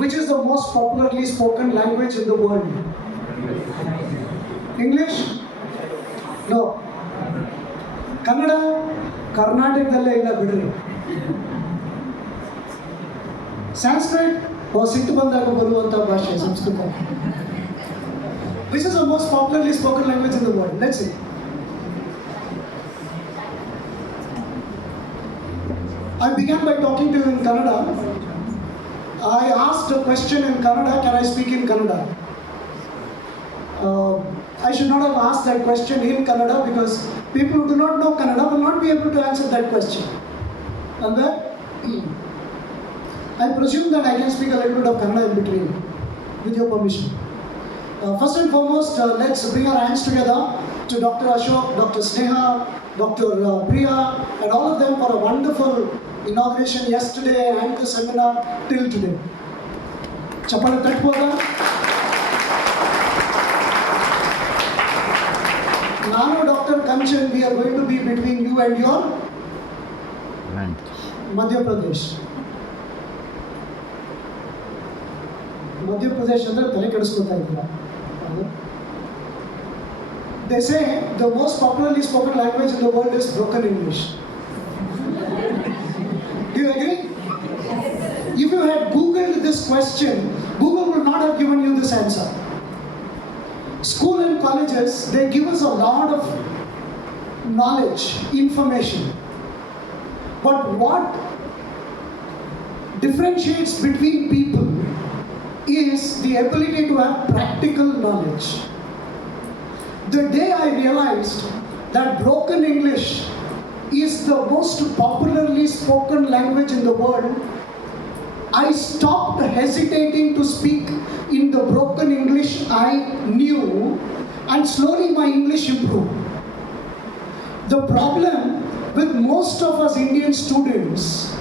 Which is the most popularly spoken language in the world? English? No. Kannada? ಕರ್ನಾಟಕದಲ್ಲೇ ಇಲ್ಲ ಬಿಡ್ರಿ. Sanskrit? ಸಿಟ್ಟು ಬಂದಾಗ ಬರುವಂಥ ಭಾಷೆ Sanskrit. Which is the most popularly spoken language in the world? Let's see. I began by talking to you in Kannada. I asked a question in Kannada, can I speak in Kannada? I should not have asked that question in Kannada because people who do not know Kannada will not be able to answer that question. And then, I presume that I can speak a little bit of Kannada in between, with your permission. First and foremost, let's bring our hands together to Dr. Ashok, Dr. Sneha, Dr. Priya, and all of them for a wonderful inauguration yesterday and the seminar till today. Chapala Tatpoda. Nano Dr. Kanchan, we are going to be between you and your land. Madhya Pradesh. Madhya Pradesh andre tale kedisಕೊತಾ ಇದ್ದೀರಾ. They say the most popularly spoken language in the world is broken English. Do you agree? If you had Googled this question, Google would not have given you this answer. School and colleges, they give us a lot of knowledge, information. But what differentiates between people is the ability to have practical knowledge. The day I realized that broken English is the most popularly spoken language in the world, I stopped hesitating to speak in the broken English I knew, and slowly my English improved. The problem with most of us Indian students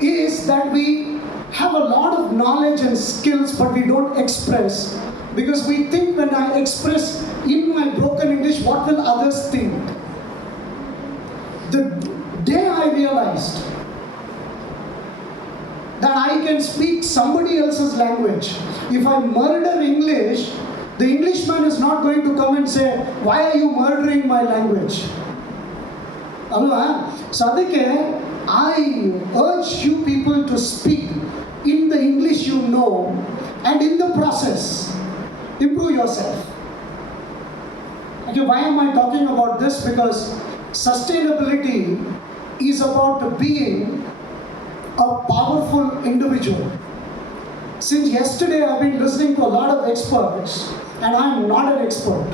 is that we have a lot of knowledge and skills, but we don't express, because we think when I express in my broken English, what will others think? The day I realized that I can speak somebody else's language, if I murder English, the Englishman is not going to come and say, why are you murdering my language? Alva? So adike I urge you people to speak in the English you know, and in the process improve yourself. Okay, why am I talking about this? Because sustainability is about being a powerful individual. Since yesterday I've been listening to a lot of experts, and I'm not an expert.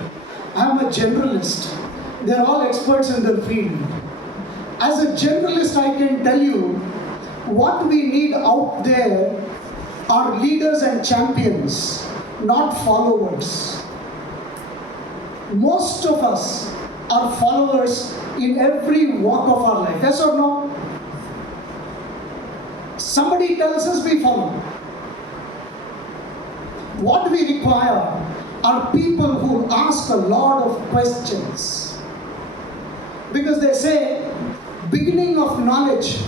I'm a generalist. They're all experts in their field. As a generalist, I can tell you what we need out there are leaders and champions, not followers. Most of us are followers in every walk of our life. Yes or no? Somebody tells us, we follow. What we require are people who ask a lot of questions. Because they say, beginning of knowledge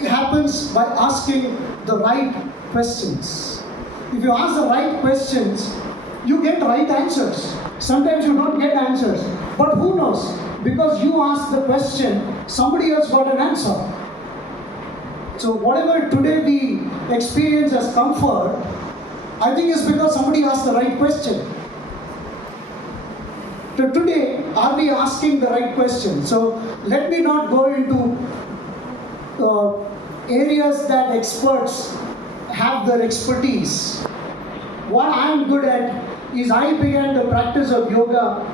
happens by asking the right questions. If you ask the right questions, you get right answers. Sometimes you don't get answers. But who knows? Because you asked the question, somebody else got an answer. So whatever today we experience as comfort, I think it's because somebody asked the right question. So today, are we asking the right question? So let me not go into areas that experts have their expertise. What I'm good at is I began the practice of yoga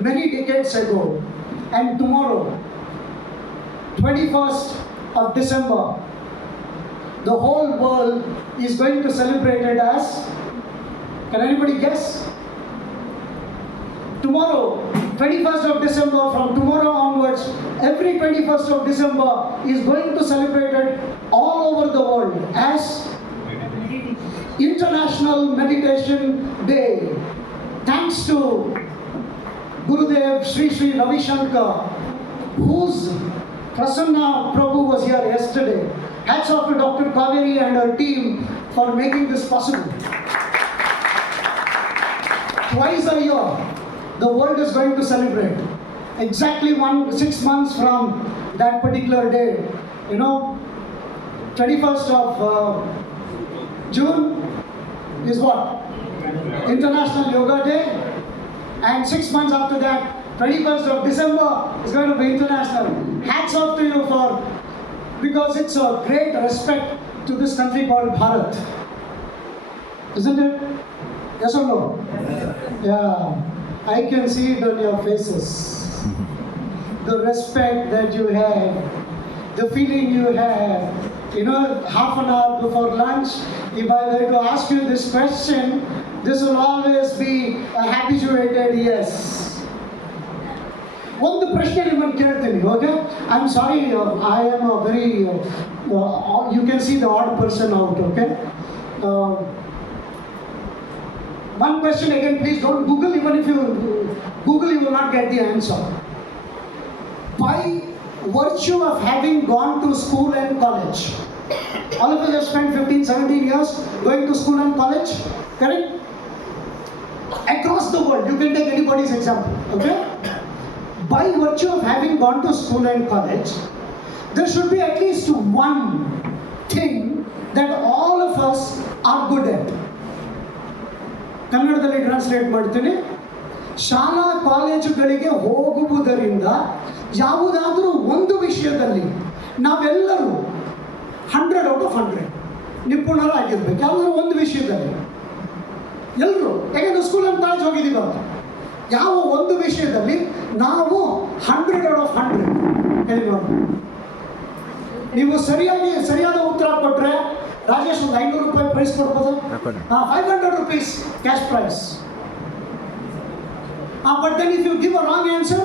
many decades ago, and tomorrow, 21st of December, the whole world is going to celebrate it as, can anybody guess? Tomorrow, 21st of December, from tomorrow onwards, every 21st of December is going to celebrate it all over the world as International Meditation Day. Thanks to Gurudev Sri Sri Ravi Shankar, whose Prasanna Prabhu was here yesterday. Hats off to Dr. Kaveri and her team for making this possible. Twice a year, the world is going to celebrate. Exactly 6 months from that particular day, 21st of June is what? International Yoga Day. And 6 months after that, 21st of December is going to be international. Hats off to you because it's a great respect to this country called Bharat. Isn't it? Yes or no? Yeah, I can see it on your faces. The respect that you have, the feeling you have. Half an hour before lunch, if I were to ask you this question, this will always be a habituated yes. ಒಂದು ಪ್ರಶ್ನೆ ನಿಮ್ಮನ್ನು ಕೇಳ್ತೀನಿ, okay? I am sorry, I am a very, you can see the odd person out, okay? One question again, please don't Google. Even if you Google, you will not get the answer. By virtue of having gone to school and college, all of us have spent 15-17 years going to school and college, correct? Across the world, you can take anybody's example, okay? By virtue of having gone to school and college, there should be at least one thing that all of us are good at. ಕನ್ನಡದಲ್ಲಿ translate ಮಾಡ್ತೀನಿ. ಶಾಲಾ ಕಾಲೇಜುಗಳಿಗೆ ಹೋಗುವುದರಿಂದ ಯಾವುದಾದರೂ ಒಂದು ವಿಷಯದಲ್ಲಿ ನಾವೆಲ್ಲರೂ 100 out of 100 ನಿಪುಣರಾಗಿರ್ಬೇಕು. ಯಾವುದಾದ್ರೂ ಒಂದು ವಿಷಯದಲ್ಲಿ ಎಲ್ಲರೂ, ಯಾಕೆಂದರೆ ಸ್ಕೂಲ್ ಆ್ಯಂಡ್ ಕಾಲೇಜ್ ಹೋಗಿದ್ದೀವಿ ಅಂತ, ಯಾವ ಒಂದು ವಿಷಯದಲ್ಲಿ ನಾವು 100 out of 100 ಹೇಳಿ ನೋಡಿ. ನೀವು ಸರಿಯಾದ ಉತ್ತರ ಕೊಟ್ಟರೆ ರಾಜೇಶ್ ಒಂದು 500 ರೂಪಾಯಿ ಪ್ರೈಸ್ ಕೊಡ್ಬೋದು. 500 rupees cash prize. But then if you give a wrong answer,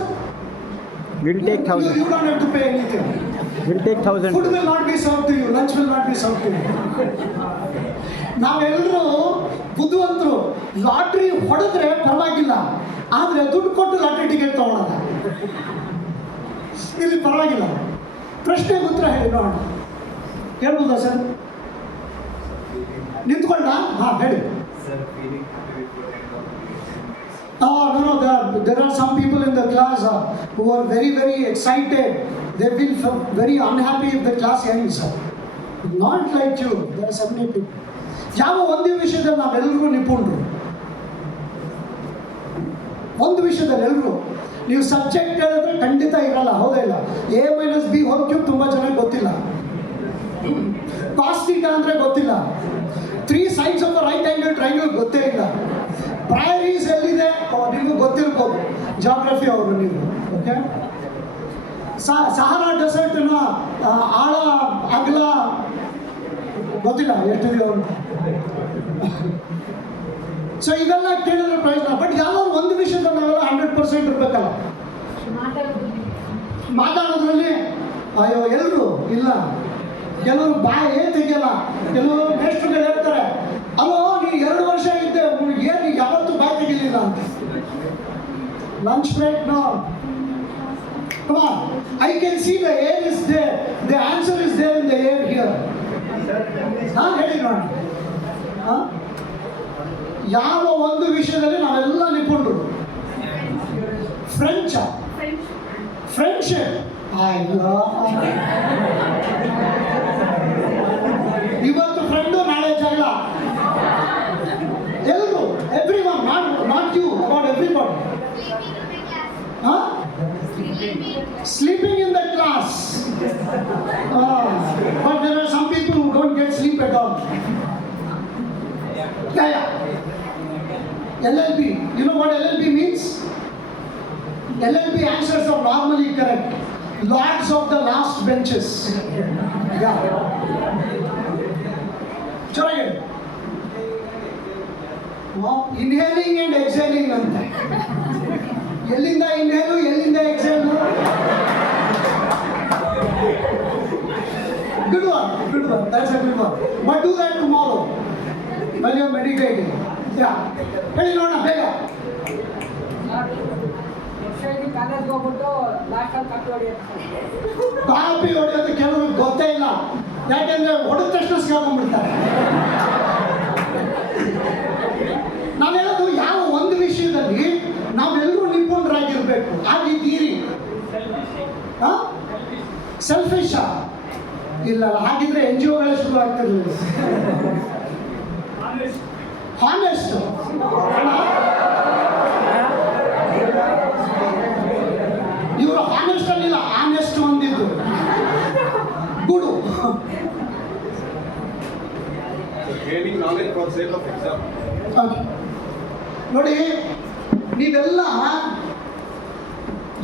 we'll take 1,000. You don't have to pay anything. We'll take 1,000. Food will not be served to you. Lunch will not be served to you. ನಾವೆಲ್ಲರೂ ಬುದ್ಧಿವಂತರು. Lottery ಹೊಡೆದ್ರೆ ಪರವಾಗಿಲ್ಲ, ಆದರೆ ದುಡ್ಡು ಕೊಟ್ಟು lottery ticket ತಗೊಳ್ಳೋಣ. ಇಲ್ಲಿ ಪರವಾಗಿಲ್ಲ. ಪ್ರಶ್ನೆಗೆ ಉತ್ತರ ಹೇಳಿ ನೋಡೋಣ. ಹೇಳ್ಬೋದಾ ಸರ್? ನಿಂತ್ಕೊಂಡ? ಹಾಂ, ಹೇಳಿ. No, there are some people in the class who are very, very excited. They feel very unhappy if the class ends. Not like you. There are so many people. ಯಾವ ಒಂದು ವಿಷಯದಲ್ಲಿ ನಾವೆಲ್ಲರೂ ನಿಪುಣರು. ಒಂದು ವಿಷಯದಲ್ಲಿ ಎಲ್ಲರೂ. ನೀವು ಸಬ್ಜೆಕ್ಟ್ ಹೇಳಿದ್ರೆ ಖಂಡಿತ ಇರಲ್ಲ, ಹೌದಾ ಇಲ್ಲ? A - B ಹೋಲ್ ಕ್ಯೂಬ್ ತುಂಬ ಜನಕ್ಕೆ ಗೊತ್ತಿಲ್ಲ. ಕಾಸ್ ಥೀಟಾ ಅಂದರೆ ಗೊತ್ತಿಲ್ಲ. 3 sides of the right angle triangle ಗೊತ್ತೇ ಇಲ್ಲ. ಪ್ರೈರೀಸ್ ಎಲ್ಲಿದೆ ನಿಮಗೂ ಗೊತ್ತಿರ್ಬೋದು, ಜಾಗ್ರಫಿ ಅವರು ನೀವು, ಓಕೆ? ಸಹಾರಾ ಡೆಸರ್ಟ್ನ ಆಳ ಅಗಲ ಗೊತ್ತಿಲ್ಲ ಎಷ್ಟಿದೆ ಅವರು. ಸೊ ಇವೆಲ್ಲ ಕೇಳಿದ್ರೆ ಪ್ರಯೋಜನ. ಬಟ್ ಯಾವ್ದಾದ್ರು ಒಂದು ವಿಷಯದಲ್ಲಿ ನಾವೆಲ್ಲ 100% ಇರಬೇಕಲ್ಲ. ಮಾತಾಡೋದ್ರಲ್ಲಿ ಅಯ್ಯೋ ಎಲ್ಲರೂ ಇಲ್ಲ, ಕೆಲವರು ಬಾಯೇ ತೆಗಿಯಲ್ಲ. ಕೆಲವರು ಮೇಷ್ಟ್ರುಗಳು ಹೇಳ್ತಾರೆ, ಅಲ್ಲೋ ನೀನು 2 ವರ್ಷ ಇದ್ದೆ, ಏನು ಯಾವತ್ತೂ ಬಾಯಿ ತೆಗಿಲಿಲ್ಲ ಅಂತ. Lunch break no. Come on, I can see the air is there. The answer is there in the air here. ಹೇಳಿ ನೋಡಿ. ಯಾವ ಒಂದು ವಿಷಯದಲ್ಲಿ ನಾವೆಲ್ಲ ನಿಪುಣರು. ಫ್ರೆಂಡ್ಶಿಪ್. ಅಯ್ಯೋ, ಇವತ್ತು ಫ್ರೆಂಡು, ನಾಳೆ ಜಗಳ. ಎಲ್ಲರೂ, everyone, not you, about everybody. Sleeping in the class. But there are some people who don't get sleep at all. Yeah. LLB. You know what LLB means? LLB answers are normally correct. Lords of the last benches. Yeah. Jorgen. Inhaling and exhaling ಅಂತ. ಎಲ್ಲಿಂದ ಇನ್ಹೇಲು, ಎಲ್ಲಿಂದ ಎಕ್ಸೇಲು? Good one. That's a good one. But do that tomorrow while you're meditating. Yeah. ಹೇಳಿ ನೋಡೋಣ ಬೇಗ. Copy ಹೊಡೆಯೋದು ಕೆಲವ್ರಿಗೆ ಗೊತ್ತೇ ಇಲ್ಲ, ಯಾಕೆಂದ್ರೆ ಹೊಡೆದ ತಕ್ಷಣ ಸಿಗಾಕೊಂಡ್ಬಿಡ್ತಾರೆ. ಸೆಲ್ಫಿಶಾ? ಇಲ್ಲ, ಹಾಗಿದ್ರೆ ಎನ್ ಜಿ ಒಗಳೇ ಶುರು ಆಗ್ತಿರ್ಲಿಲ್ಲ. ಹಾನೆಸ್ಟ್. ಇವರು ಹಾನೆಸ್ಟ್ ಅಲ್ಲಿಲ್ಲ, ಆನೆಸ್ಟ್ ಅಂದಿದ್ದು good. Gaining knowledge for sake of exam. ನೋಡಿ, ನೀವೆಲ್ಲ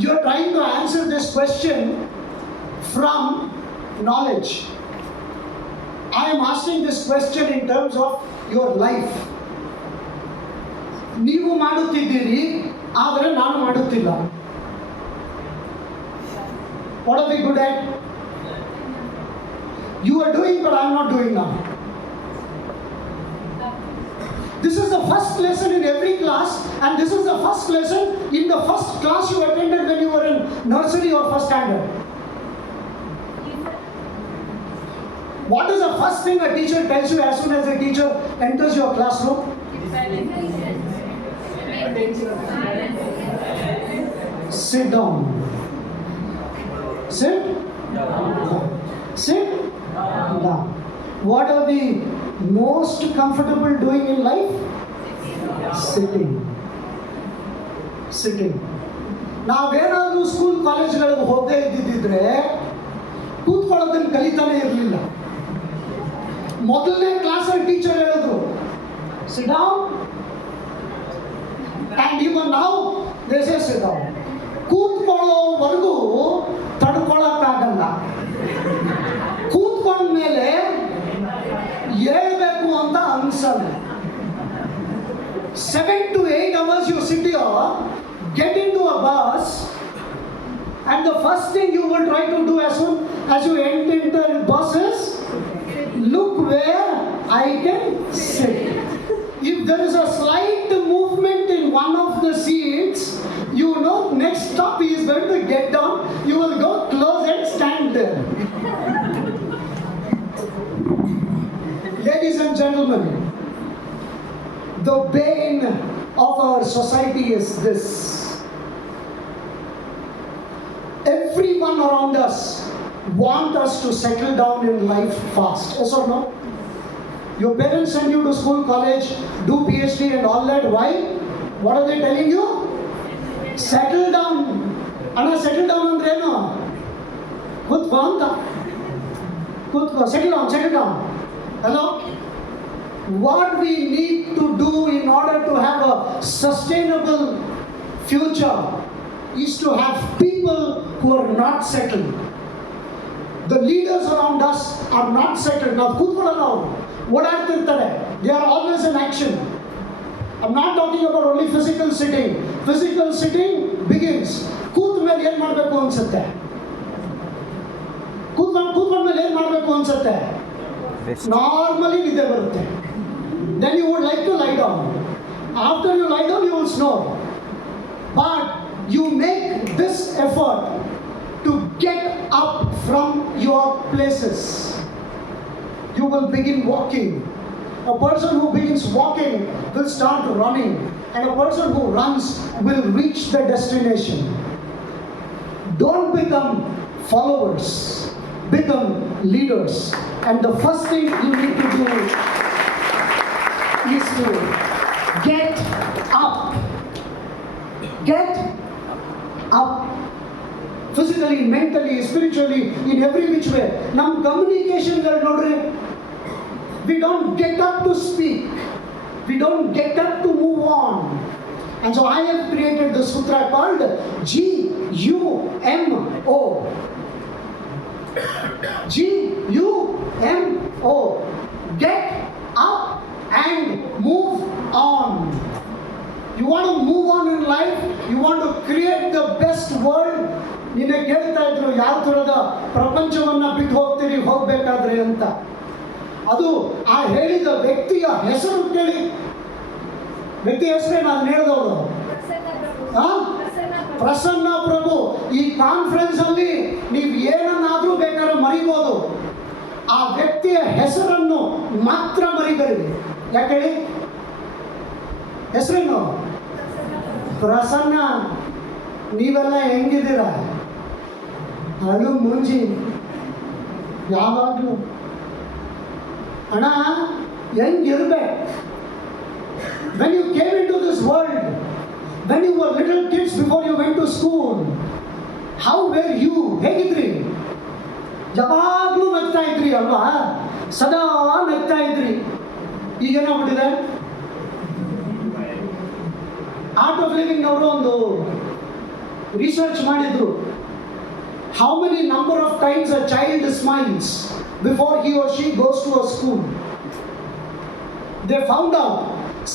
you are trying to answer this question from knowledge. I am asking this question in terms of your life. ನೀವು ಮಾಡುತ್ತಿದ್ದೀರಿ, ಆದರೆ ನಾನು ಮಾಡುತ್ತಿಲ್ಲ. What are we good at? You are doing, but I am not doing now. This is the first lesson in every class, and this is the first lesson in the first class you attended when you were in nursery or first standard. What is the first thing a teacher tells you as soon as a teacher enters your classroom? Sit down. Sit down. Sit down. What are we most comfortable doing in life? Sitting. Sitting. ನಾವೇನಾದ್ರೂ school ಕಾಲೇಜ್ಗಳಿಗೆ ಹೋಗದೇ ಇದ್ದಿದ್ದರೆ ಕೂತ್ಕೊಳ್ಳೋದನ್ನು ಕಲಿತಾನೆ ಇರಲಿಲ್ಲ. ಮೊದಲನೇ ಕ್ಲಾಸಲ್ಲಿ teacher ಹೇಳಿದ್ರು sit down, and even ನಾವು they say sit down. ಕೂತ್ಕೊಳ್ಳೋವರೆಗೂ ತಡ್ಕೊಳ್ಳೋಕ್ಕಾಗಲ್ಲ. ಕೂತ್ಕೊಂಡ್ಮೇಲೆ ಹೇಳ್ಬೇಕು ಅಂತ ಅನ್ಸಲ್ಲ. 7 to 8 hours you sit here, get into a bus, and the first thing you will try to do as soon as you enter the bus is look where I can sit. If there is a slight movement in one of the seats, you know next stop he is going to get down, you will go close and stand there. Ladies and gentlemen, the bane of our society is this. Everyone around us want us to settle down in life fast. Yes or no? Your parents send you to school, college, do PhD and all that. Why? What are they telling you? Settle down. Anna, settle down andre no. Kutko anta. Kutko, settle down. Hello? What we need to do in order to have a sustainable future is to have people who are not settled. The leaders around us are not settled. Now, what are they are always in action. I'm not talking about only physical sitting. Physical sitting begins. ಕೂತ್ಮೇಲೆ ಏನು ಮಾಡಬೇಕು ಅನ್ಸುತ್ತೆ? ಕೂತ್ಕೊಂಡ್ಮೇಲೆ ಏನು ಮಾಡಬೇಕು ಅನ್ಸುತ್ತೆ? Normally ನಿದ್ದೆ ಬರುತ್ತೆ. Then you would like to lie down. After you lie down, you will snore. But you make this effort to get up from your places. You will begin walking. A person who begins walking will start running, and a person who runs will reach the destination. Don't become followers, become leaders. And the first thing you need to do is to get up. Get up. Physically, mentally, spiritually, in every which way. Nam communication nodre, we don't get up to speak. We don't get up to move on. And so I have created the sutra called GUMO. GUMO. Get up and move on. You want to move on in life? You want to create the best world? ನಿನ್ನೆ ಕೇಳ್ತಾ ಇದ್ರು ಯಾವ ಥರದ ಪ್ರಪಂಚವನ್ನ ಬಿಟ್ಟು ಹೋಗ್ಬೇಕಾದ್ರೆ ಅಂತ. ಅದು ಆ ಹೇಳಿದ ವ್ಯಕ್ತಿಯ ಹೆಸರು ಕೇಳಿ. ವ್ಯಕ್ತಿ ಹೆಸರೇ ನಾನು ಹೇಳಿದವರು ಪ್ರಸನ್ನ ಪ್ರಭು. ಈ ಕಾನ್ಫರೆನ್ಸ್ ಅಲ್ಲಿ ನೀವು ಏನನ್ನಾದ್ರೂ ಬೇಕಾದ್ರೆ ಮರಿಬೋದು, ಆ ವ್ಯಕ್ತಿಯ ಹೆಸರನ್ನು ಮಾತ್ರ ಮರಿಬೇಡಿ. ಯಾಕೆ ಹೇಳಿ? ಹೆಸರೇನು? ಪ್ರಸನ್ನ. ನೀವೆಲ್ಲ ಹೆಂಗಿದ್ದೀರಾ? ಅಳು ಮುಂಜಿ ಯಾವಾಗಲೂ ಅಣ್ಣ ಹೆಂಗಿರ್ಬೇಕು. When you came into this world, when you were little kids before you went to school, how were you? ಹೇಗಿದ್ರಿ? ಯಾವಾಗಲೂ ನಗ್ತಾ ಇದ್ರಿ ಅಲ್ವಾ? ಸದಾ ನಗ್ತಾ ಇದ್ರಿ. ಈಗೇನಾಗ್ಬಿಟ್ಟಿದೆ? ಆರ್ಟ್ ಆಫ್ ಲಿವಿಂಗ್ ಅವರು ಒಂದು ರಿಸರ್ಚ್ ಮಾಡಿದ್ರು. How many number of times a child smiles before he or she goes to a school? They found out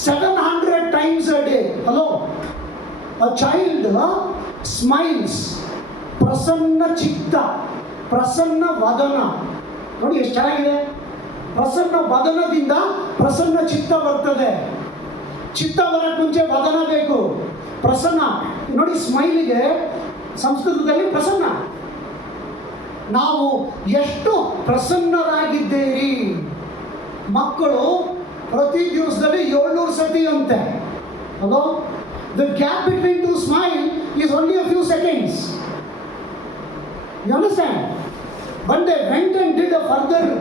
700 times a day. Hello? A child smiles. Prasanna chitta. Prasanna vadana. ನೋಡಿ ಎಷ್ಟು ಚೆನ್ನಾಗಿದೆ. ಪ್ರಸನ್ನ ವದನದಿಂದ ಪ್ರಸನ್ನ ಚಿತ್ತ ಬರ್ತದೆ. ಚಿತ್ತ ಬರಕ್ಕೆ ಮುಂಚೆ ವದನ ಬೇಕು. ಪ್ರಸನ್ನ ನೋಡಿ, ಸ್ಮೈಲಿಗೆ ಸಂಸ್ಕೃತದಲ್ಲಿ ಪ್ರಸನ್ನ. ನಾವು ಎಷ್ಟು ಪ್ರಸನ್ನರಾಗಿದ್ದೀರಿ. ಮಕ್ಕಳು ಪ್ರತಿ ದಿವಸದಲ್ಲಿ 700 ಸತಿ ಅಂತೆ. Hello, the gap between two smile is only a few seconds. You understand? But they went and did a further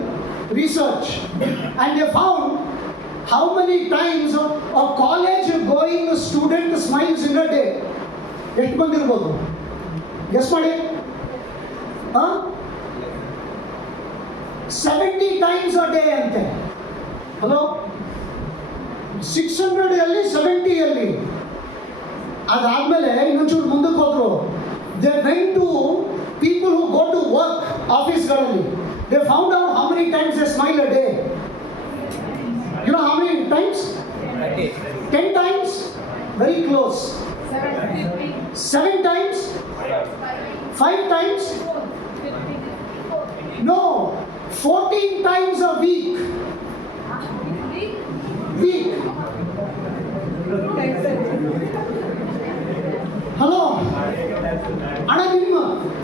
research and they found how many times a college going student smiles in a day. ಎಷ್ಟು ಬಂದಿರ್ಬೋದು? Guess ಮಾಡಿ. 70 times a day ಅಂತೆ. Hello, 600 ಅಲ್ಲಿ 70 ಅಲ್ಲಿ. ಅದಾದ್ಮೇಲೆ ಇನ್ನೊಂಚೂರು ಮುಂದಕ್ಕೆ ಹೋದ್ರು. They went to people who go to work ಆಫೀಸ್ಗಳಲ್ಲಿ. They found out how many times they smile a day. You know how many times? 10 times? Very close. 7 times? 5 times? No, 14 times a week. Hello ಅಣ್ಣ,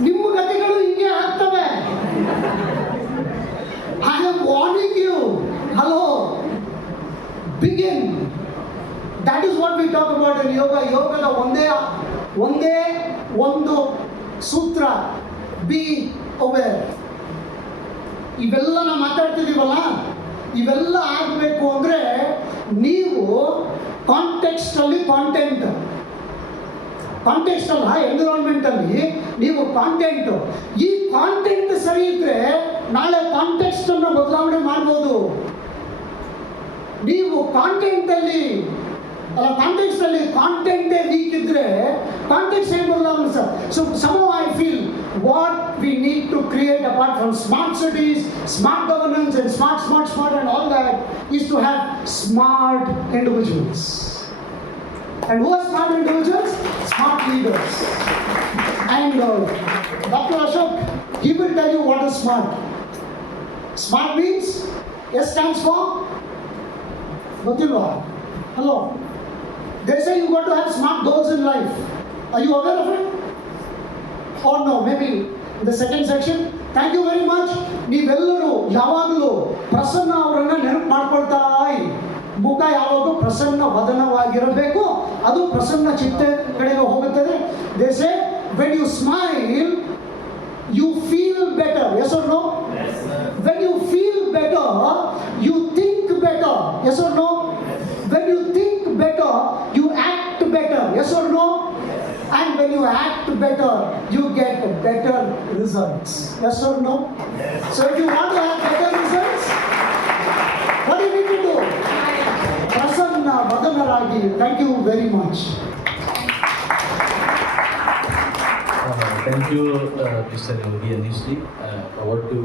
ನಿಮ್ಮ ಗತಿಗಳು ಹಿಂಗೆ ಆಗ್ತವೆ. I am warning you. Hello. Begin. That is what we talk about in yoga. ಯೋಗದ ಒಂದೇ ಒಂದು ಸೂತ್ರ, be aware. ಇವೆಲ್ಲ ನಾವು ಮಾತಾಡ್ತಿದ್ದೀವಲ್ಲ, ಇವೆಲ್ಲ ಆಗಬೇಕು ಅಂದರೆ ನೀವು ಕಾಂಟೆಕ್ಸ್ಟಲ್ಲಿ ಕಾಂಟೆಕ್ಸ್ಟ್ ಅಲ್ಲ, ಎನ್ವಿರಾನ್ಮೆಂಟಲ್ಲಿ ನೀವು ಕಾಂಟೆಂಟ್. ಈ ಕಾಂಟೆಂಟ್ ಸರಿ ಇದ್ರೆ ನಾಳೆ ಕಾಂಟೆಕ್ಸ್ಟ್ ಅನ್ನು ಬದಲಾವಣೆ ಮಾಡ್ಬೋದು. ನೀವು ಕಾಂಟೆಂಟಲ್ಲಿ ಕಾಂಟೆಂಟೇ ವೀಕ್ ಇದ್ರೆ ಕಾಂಟೆಕ್ಸ್ಟ್ ಏನು ಬದಲಾವಣೆ sir? So somehow I feel what we need to create, apart from smart cities, smart governance and smart and all that, is to have smart individuals. And who are smart individuals? Smart leaders. And Dr. Ashok, he will tell you what is smart. Smart means, S stands for Gotilva. Hello. They say you got to have smart goals in life. Are you aware of it? Or no? Maybe in the second section. Thank you very much. ನೀವೆಲ್ಲರೂ ಯಾವಾಗಲೂ ಪ್ರಸನ್ನ ಅವರನ್ನ ನೆನಪು ಮಾಡ್ಕೊಳ್ತಾ ಇರಿ. ಮುಖ ಯಾವಾಗಲೂ ಪ್ರಸನ್ನ ವದನವಾಗಿರಬೇಕು. ಅದು ಪ್ರಸನ್ನ ಚಿತ್ತ ಕಡೆಗೆ ಹೋಗುತ್ತದೆ. They say when you smile, you feel better. Yes or no? Yes, sir. When you feel better, you think better. Yes or no? Yes. When you think better, you act better. Yes or no? Yes. And when you act better, you get better results. Yes or no? Yes. So if you want to have better results, what do you need to do? Prasanna Vadanaragi. Thank you very much. Thank you, Mr. Yogi and Nishri. Over to